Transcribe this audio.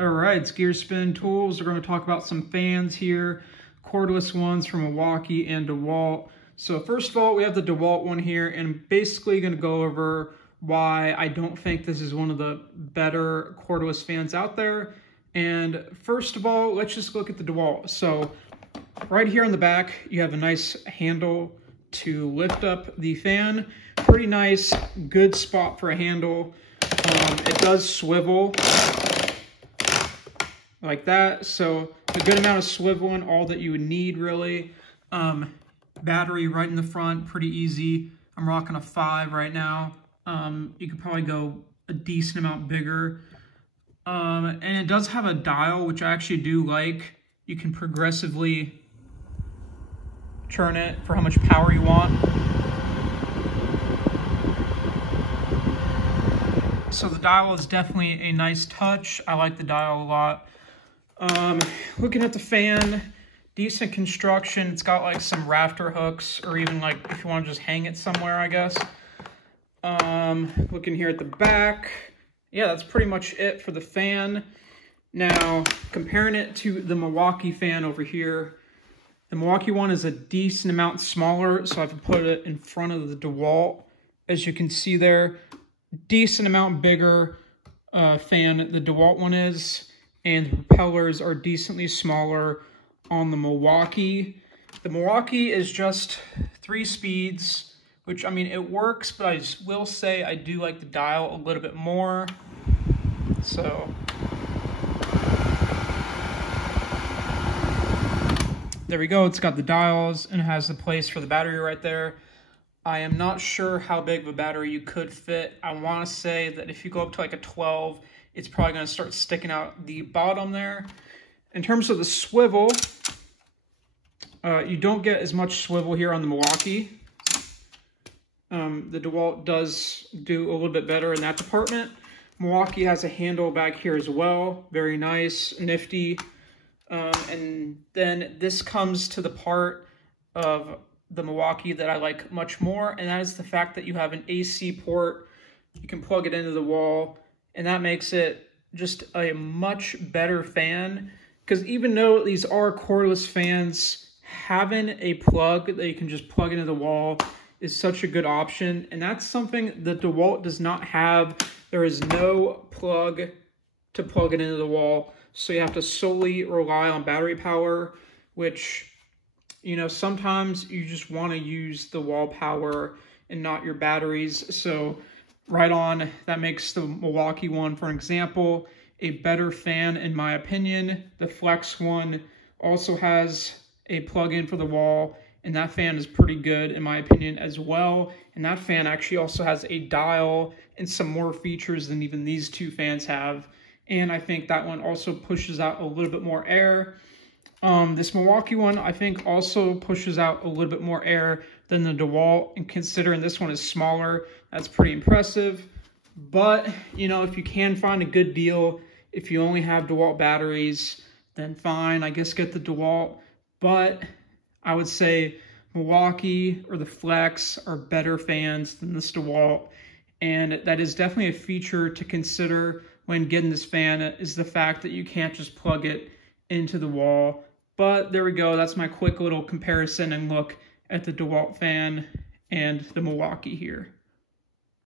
All right, it's Gear Spin Tools. We're going to talk about some fans here, cordless ones from Milwaukee and Dewalt. So first of all, we have the Dewalt one here, and I'm basically going to go over why I don't think this is one of the better cordless fans out there. And first of all, let's just look at the Dewalt. So right here on the back, you have a nice handle to lift up the fan. Pretty nice, good spot for a handle. It does swivel like that, so a good amount of swivel and all that you would need, really. Battery right in the front, pretty easy. I'm rocking a 5 right now. You could probably go a decent amount bigger. And it does have a dial, which I actually do like. You can progressively turn it for how much power you want. So the dial is definitely a nice touch. I like the dial a lot. Looking at the fan, decent construction. It's got like some rafter hooks, or even like if you want to just hang it somewhere, I guess. Looking here at the back, yeah, that's pretty much it for the fan. Now, comparing it to the Milwaukee fan over here, the Milwaukee one is a decent amount smaller, so I've put it in front of the Dewalt. As you can see there, decent amount bigger fan the Dewalt one is. And the propellers are decently smaller on the Milwaukee. The Milwaukee is just 3 speeds, which, I mean, it works, but I will say I do like the dial a little bit more. So there we go. It's got the dials and it has the place for the battery right there. I am not sure how big of a battery you could fit. I want to say that if you go up to like a 12, it's probably going to start sticking out the bottom there. In terms of the swivel, you don't get as much swivel here on the Milwaukee. The Dewalt does do a little bit better in that department. Milwaukee has a handle back here as well. Very nice, nifty. And then this comes to the part of the Milwaukee that I like much more, and that is the fact that you have an AC port. You can plug it into the wall, and that makes it just a much better fan. Because even though these are cordless fans, having a plug that you can just plug into the wall is such a good option. And that's something that DeWalt does not have. There is no plug to plug it into the wall. So you have to solely rely on battery power, which, you know, sometimes you just want to use the wall power and not your batteries. So right on, that makes the Milwaukee one, for example, a better fan in my opinion. The Flex one also has a plug-in for the wall, and that fan is pretty good in my opinion as well. And that fan actually also has a dial and some more features than even these two fans have. And I think that one also pushes out a little bit more air. This Milwaukee one, I think, also pushes out a little bit more air than the DeWalt, and considering this one is smaller, that's pretty impressive. But, you know, if you can find a good deal, if you only have DeWalt batteries, then fine, I guess get the DeWalt. But I would say Milwaukee or the Flex are better fans than this DeWalt, and that is definitely a feature to consider when getting this fan, is the fact that you can't just plug it into the wall. But there we go. That's my quick little comparison and look at the DeWalt fan and the Milwaukee here.